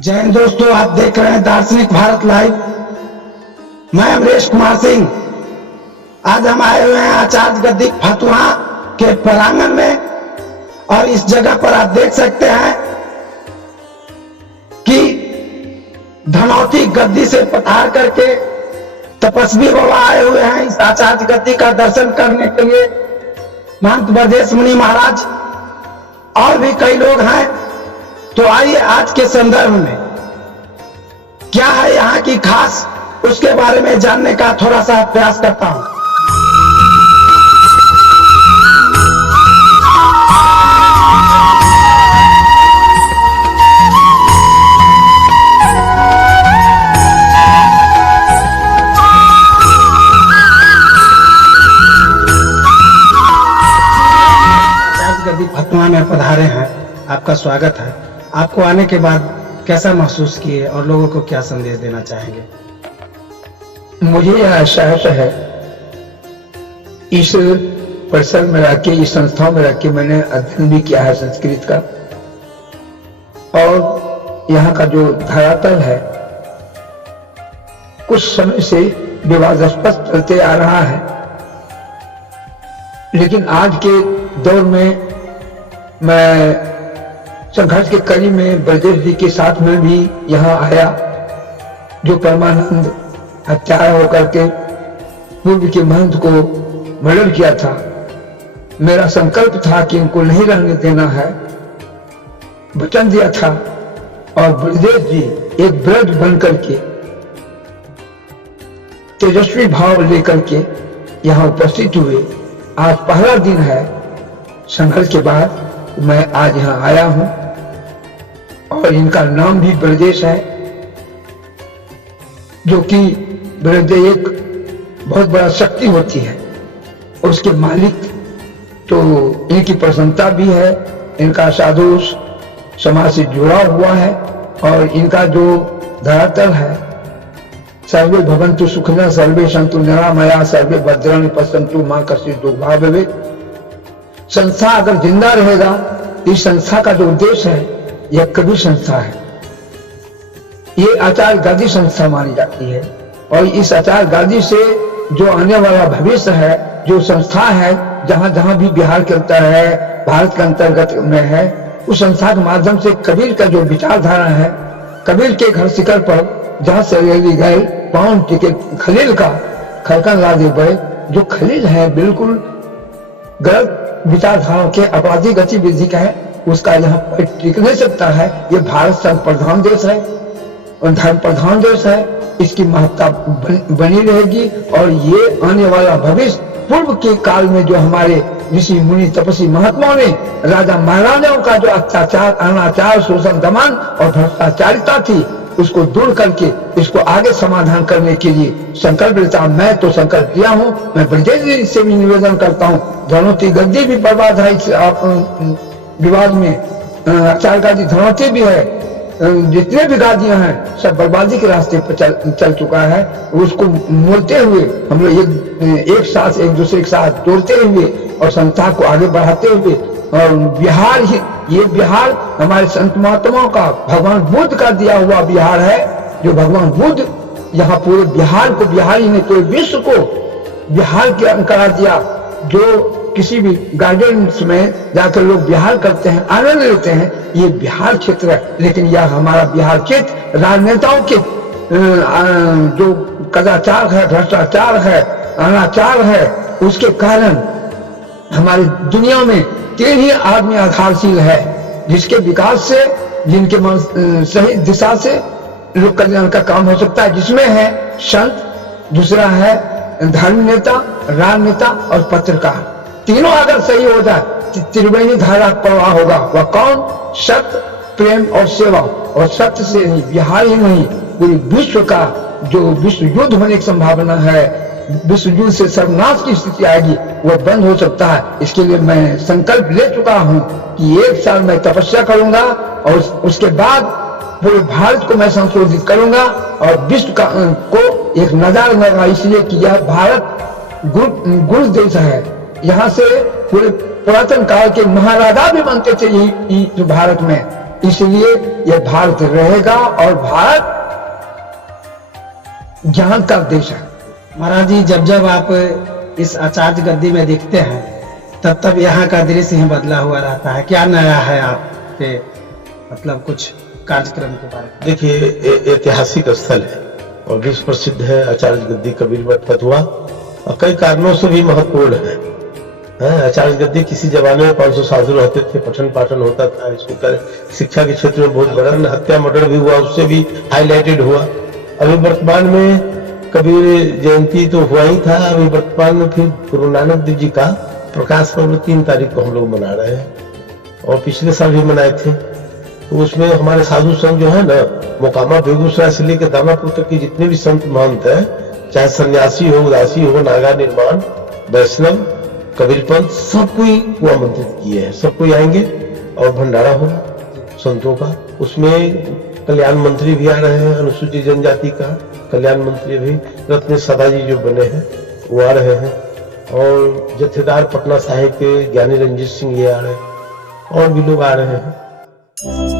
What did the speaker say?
जय हिंद दोस्तों, आप देख रहे हैं दार्शनिक भारत लाइव। मैं अमरेश कुमार सिंह। आज हम आए हुए हैं आचार्य गद्दी फतुहा के प्रांगण में, और इस जगह पर आप देख सकते हैं कि धनौती गद्दी से पधार करके तपस्वी बाबा आए हुए हैं इस आचार्य गद्दी का दर्शन करने के लिए। महंत ब्रजेश मुनि महाराज और भी कई लोग हैं। तो आइए आज के संदर्भ में क्या है यहाँ की खास, उसके बारे में जानने का थोड़ा सा प्रयास करता हूं। गद्दी फतुहा में पधारे हैं, आपका स्वागत है। आपको आने के बाद कैसा महसूस किए और लोगों को क्या संदेश देना चाहेंगे? मुझे यह एहसास है, इस परिसर में रह के, इस संस्थाओं में रह के मैंने अध्ययन भी किया है संस्कृत का, और यहाँ का जो धरातल है कुछ समय से विवादास्पद चलते आ रहा है, लेकिन आज के दौर में मैं संघर्ष के कड़ी में ब्रजेश जी के साथ में भी यहाँ आया, जो परमानंद हत्यारा होकर के पूर्व के महंत को मर्डर किया था। मेरा संकल्प था कि इनको नहीं रहने देना है, वचन दिया था, और ब्रजेश जी एक ब्रज बन करके तेजस्वी भाव लेकर के यहाँ उपस्थित हुए। आज पहला दिन है संघर्ष के बाद मैं आज यहाँ आया हूँ, और इनका नाम भी ब्रजेश है, जो कि ब्रज एक बहुत बड़ा शक्ति होती है। उसके मालिक तो इनकी प्रसन्नता भी है, इनका साधु समाज से जुड़ा हुआ है, और इनका जो धरातल है, सर्वे भवन्तु सुखिनः सर्वे सन्तु निरामया सर्वे भद्राणि पश्यन्तु मां कश्चित् दुःखं भवेत्। संस्था अगर जिंदा रहेगा, इस संस्था का जो उद्देश्य है यह कबीर संस्था है। ये आचार्य गादी संस्था मानी जाती है, और इस आचार्य गादी से जो आने वाला भविष्य है, जो संस्था है, जहां जहां भी बिहार के अंतर है, भारत के अंतर्गत में है, उस संस्था के माध्यम से कबीर का जो विचारधारा है, कबीर के घर शिखर पर जहां से गए पाउन टिके खलील का खलकन ला दे बड़े, जो खलील है बिल्कुल गलत विचारधाराओं के अपराधी गतिविधि का है, उसका यहाँ पर टिक नहीं सकता है। ये भारत संघ प्रधान देश है और धर्म प्रधान देश है, इसकी महत्ता बनी रहेगी। और ये आने वाला भविष्य, पूर्व के काल में जो हमारे ऋषि मुनि तपस्वी महात्माओं ने, राजा महाराजाओं का जो अत्याचार, अनाचार, शोषण, दमन और भ्रष्टाचारिता थी, उसको दूर करके इसको आगे समाधान करने के लिए संकल्प लेता। मैं तो संकल्प लिया हूँ। मैं ब्रजेश जी से भी निवेदन करता हूँ, धनौती गद्दी भी बर्बाद है इस विवाद में, आचार्य गादी धनौती भी है, जितने भी गादियां हैं सब बर्बादी के रास्ते पर चल चुका है। उसको मोड़ते हुए हम लोग एक साथ, एक दूसरे के साथ जोड़ते हुए और संस्था को आगे बढ़ाते हुए, और बिहार ही, ये बिहार हमारे संत महात्माओं का, भगवान बुद्ध का दिया हुआ बिहार है, जो भगवान बुद्ध यहाँ पूरे बिहार को, बिहार ही नहीं पूरे विश्व को बिहार के करार दिया। जो किसी भी गार्डन में जाकर लोग बिहार करते हैं, आनंद लेते हैं, ये बिहार क्षेत्र है। लेकिन यह हमारा बिहार क्षेत्र राजनेताओं के जो कदाचार है, भ्रष्टाचार है, अनाचार है, उसके कारण हमारी दुनिया में 3 ही आदमी आधारशील है, जिसके विकास से, जिनके सही दिशा से लोक कल्याण का काम हो सकता है, जिसमें है संत, दूसरा है धर्म नेता, राजनेता और पत्रकार। तीनों अगर सही हो जाए, त्रिवेणी धारा प्रवाह होगा। वह कौन? सत्य, प्रेम और सेवा। और सत्य से नहीं, बिहार ही नहीं, पूरे विश्व का जो विश्व युद्ध होने की संभावना है, विश्व युद्ध से सर्वनाश की स्थिति आएगी, वह बंद हो सकता है। इसके लिए मैं संकल्प ले चुका हूँ कि 1 साल मैं तपस्या करूंगा, और उसके बाद पूरे भारत को मैं संशोधित करूंगा, और विश्व का को एक नजर लगा, इसलिए कि यह भारत गुरु देश है। यहाँ से पूरे पुरातन काल के महाराजा भी बनते थे यही भारत में। इसलिए यह भारत रहेगा और भारत ज्ञान का देश है। महाराज जी, जब जब आप इस आचार्य गद्दी में दिखते हैं तब तब यहाँ का दृश्य ही बदला हुआ रहता है। क्या नया है आपके मतलब कुछ कार्यक्रम के बारे में? देखिए, ऐतिहासिक स्थल है और विश्व प्रसिद्ध है आचार्य गद्दी कबीर मठ फतुहा, और कई कारणों से भी महत्वपूर्ण है। आचार्य गद्दी किसी जमाने में 500 साधु रहते थे, पठन पाठन होता था, इसको शिक्षा के क्षेत्र में बहुत बड़ा हत्या मर्डर भी हुआ, उससे भी हाईलाइटेड हुआ। अभी वर्तमान में कबीर जयंती तो हुआ ही था, अभी वर्तमान में फिर गुरु नानक देव जी का प्रकाश पर्व 3 तारीख को हम लोग मना रहे हैं और पिछले साल भी मनाए थे। तो उसमें हमारे साधु संत जो है ना, मोकामा बेगूसराय से लेकर दानापुर तक के जितने भी संत महंत हैं, चाहे सन्यासी हो, उदासी हो, नागा निर्माण, वैष्णव, कबीर पंथ, सब कोई को आमंत्रित किए हैं। सब कोई आएंगे और भंडारा होगा संतों का। उसमें कल्याण मंत्री भी आ रहे हैं, अनुसूचित जनजाति का कल्याण मंत्री भी रत्न सदा जी जो बने हैं वो आ रहे हैं, और जत्थेदार पटना साहिब के ज्ञानी रंजीत सिंह ये आ रहे हैं, और भी लोग आ रहे हैं।